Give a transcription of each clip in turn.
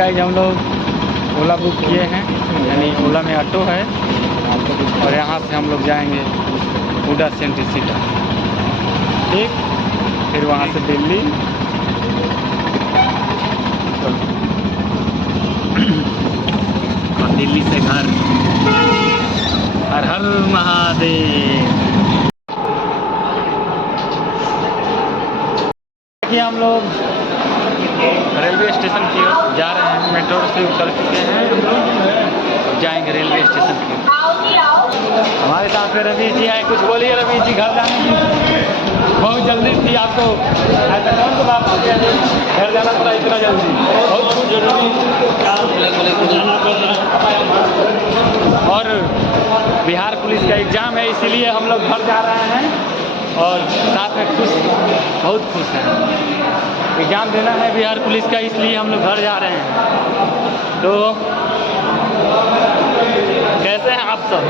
Guys हम लोग ओला book किए हैं, यानी ओला में ऑटो है और यहाँ से हम लोग जाएंगे हुडा सेंट्रल सिटी, ठीक। फिर वहाँ से दिल्ली और दिल्ली से घर। हर हर महादेव। कि हम लोग रेलवे स्टेशन की ओर जा रहे हैं, मेट्रो से उतर चुके हैं, जाएंगे रेलवे स्टेशन की ओर। हमारे साथ में रवि जी आए, कुछ बोलिए रवि जी। घर जाने की बहुत जल्दी थी आपको, ऐसा कौन सा बात हो गया घर जाना पड़ा इतना जल्दी? बहुत जरूरी और बिहार पुलिस का एग्ज़ाम है, इसीलिए हम लोग घर जा रहे हैं और साथ में बहुत खुश हैं। एग्ज़ाम देना है बिहार पुलिस का, इसलिए हम लोग घर जा रहे हैं। तो कैसे हैं आप सब?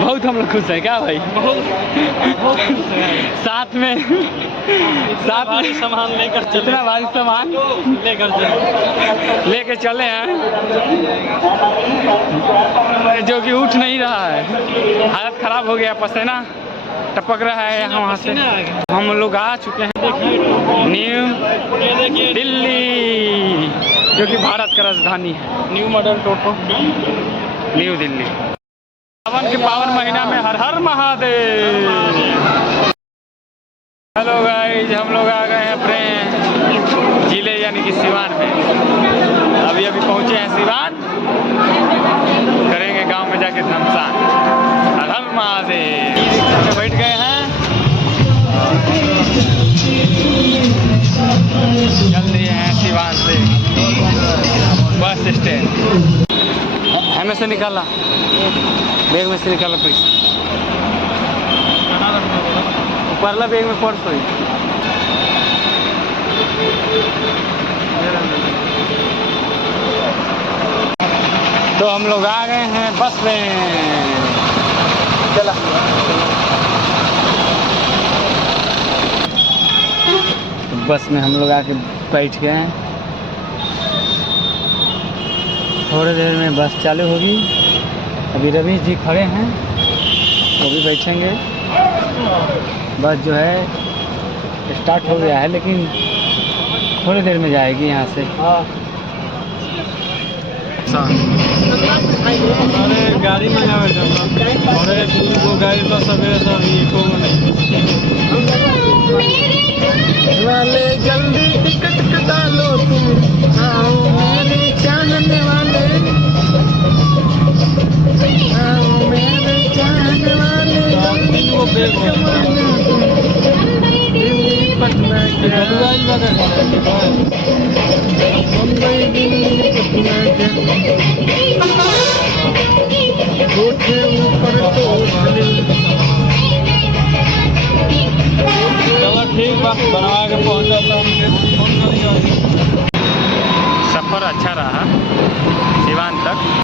बहुत हम लोग खुश हैं क्या भाई? बहुत खुश हैं। साथ में सामान लेकर, जितना भारी सामान लेकर चले हैं, जो कि उठ नहीं रहा है, हालत ख़राब हो गया, पसीना टपक रहा है यहाँ वहाँ से। हम लोग आ चुके हैं न्यू दिल्ली, जो कि भारत का राजधानी है। न्यू मॉडल टोटो न्यू दिल्ली। सावन के पावन महीना में हर हर महादेव। हेलो गाइस, हम लोग आ गए हैं अपने जिले यानी कि सिवान में। अभी पहुँचे हैं सिवान, करेंगे गांव में जाके धमसान। हर हर महादेव। रिक्शा में बैठ गए हैं, चल दिए हैं सिवान से बस स्टैंड। हमें से निकाला, बैग में से निकाला पैसा, ऊपरला बैग में पर्स हुई। तो हम लोग आ गए हैं बस में, चला। बस में हम लोग आके बैठ गए हैं, थोड़ी देर में बस चालू होगी। अभी रवि जी खड़े हैं, वो भी बैठेंगे। बस जो है स्टार्ट हो गया है, लेकिन थोड़ी देर में जाएगी यहाँ से। अरे गाड़ी में गाड़ी तो सवेरे वाले जल्दी टिकट कटा लो तुम, आओ मेरे चाहने वाले, आओ मेरे चाहने वाले। दिल्ली पटना मुंबई दिल्ली पटना के ऊपर तो चलो ठीक बा, बनवा के पहुँचा। सफ़र अच्छा रहा सिवान तक।